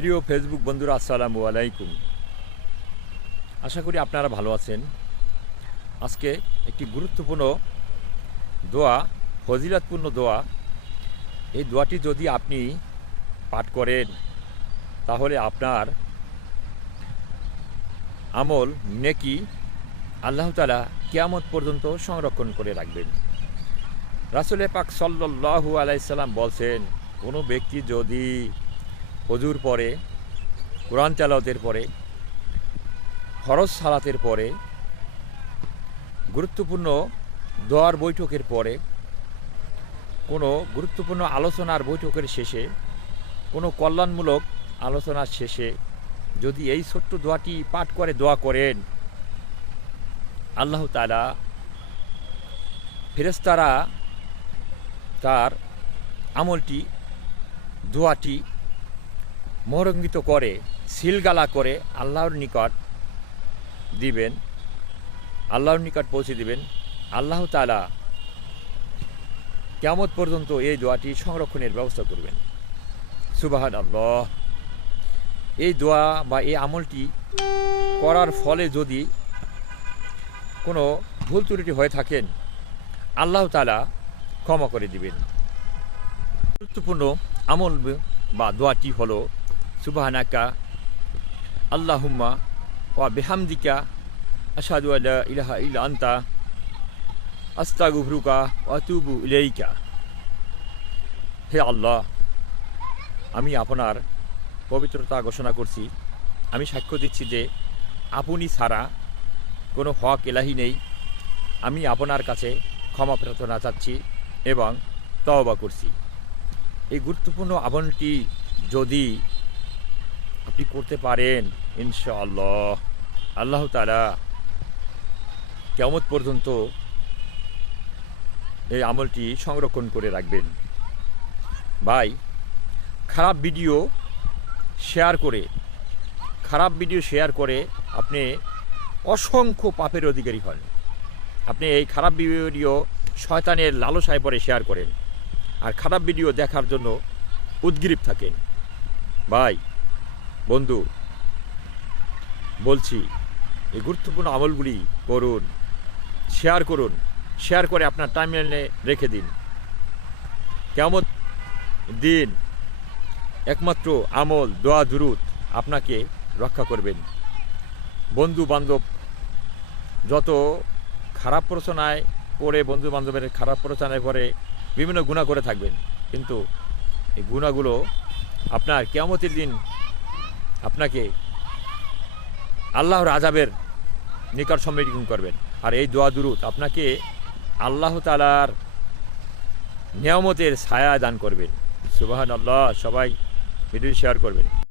প্রিয় ফেসবুক বন্ধুরা, আসসালামু আলাইকুম। আশা করি আপনারা ভালো আছেন। আজকে একটি গুরুত্বপূর্ণ দোয়া, ফজিলাতপূর্ণ দোয়া। এই দোয়াটি যদি আপনি পাঠ করেন তাহলে আপনার আমল, নেকি আল্লাহ তাআলা কিয়ামত পর্যন্ত সংরক্ষণ করে রাখবেন। রাসূল পাক সাল্লাল্লাহু আলাইহি সাল্লাম বলছেন, কোনো ব্যক্তি যদি ওযুর পরে, কোরআন তেলাওয়াতের পরে, ফরজ সালাতের পরে, গুরুত্বপূর্ণ দোয়ার বৈঠকের পরে, কোনো গুরুত্বপূর্ণ আলোচনার বৈঠকের শেষে, কোনো কল্যাণমূলক আলোচনার শেষে যদি এই ছোট্ট দোয়াটি পাঠ করে দোয়া করেন, আল্লাহ তাআলা ফেরেশতারা তার আমলটি, দোয়াটি মোহরঙ্গিত করে, সিলগালা করে আল্লাহর নিকট দিবেন, আল্লাহর নিকট পৌঁছে দিবেন। আল্লাহ তাআলা কিয়ামত পর্যন্ত এই দোয়াটি সংরক্ষণের ব্যবস্থা করবেন। সুবহানাল্লাহ। এই দোয়া বা এই আমলটি করার ফলে যদি কোনো ভুল ত্রুটি হয়ে থাকেন, আল্লাহ তাআলা ক্ষমা করে দিবেন। গুরুত্বপূর্ণ আমল বা দোয়াটি হলো সুবহানাকা আল্লাহুম্মা ওয়া বিহামদিকা আশহাদু আল্লা ইলাহা ইল্লা আনতা আস্তাগফিরুকা ওয়া আতুবু ইলাইকা। হে আল্লাহ, আমি আপনার পবিত্রতা ঘোষণা করছি। আমি সাক্ষ্য দিচ্ছি যে আপনি ছাড়া কোনো হক এলাহি নেই। আমি আপনার কাছে ক্ষমা প্রার্থনা চাচ্ছি এবং তওবা করছি। এই গুরুত্বপূর্ণ আমলটি যদি আপনি করতে পারেন, ইনশাআল্লাহ আল্লাহ তাআলা কিয়ামত পর্যন্ত এই আমলটি সংরক্ষণ করে রাখবেন। ভাই, খারাপ ভিডিও শেয়ার করে আপনি অসংখ্য পাপের অধিকারী হন। আপনি এই খারাপ ভিডিও শয়তানের লালসায় পরে শেয়ার করেন আর খারাপ ভিডিও দেখার জন্য উদগ্রীব থাকেন। ভাই, বন্ধু, বলছি এই গুরুত্বপূর্ণ আমলগুলি করুন, শেয়ার করে আপনার টাইমলাইনে রেখে দিন। কিয়ামত দিন একমাত্র আমল, দোয়া, দুরূদ আপনাকে রক্ষা করবেন। বন্ধু বান্ধব যত খারাপ প্ররোচনায় পড়ে, বন্ধু বান্ধবের খারাপ প্ররোচনায় পড়ে বিভিন্ন গুনাহ করে থাকবেন, কিন্তু এই গুনাহগুলো আপনার কিয়ামতের দিন আপনাকে আল্লাহর আযাবের নিকট সম্মুখীন করবেন। আর এই দোয়া দুরূদ আপনাকে আল্লাহ তাআলার নিয়ামতের ছায়া দান করবেন। সুবহানাল্লাহ। সবাই ভিডিও শেয়ার করবেন।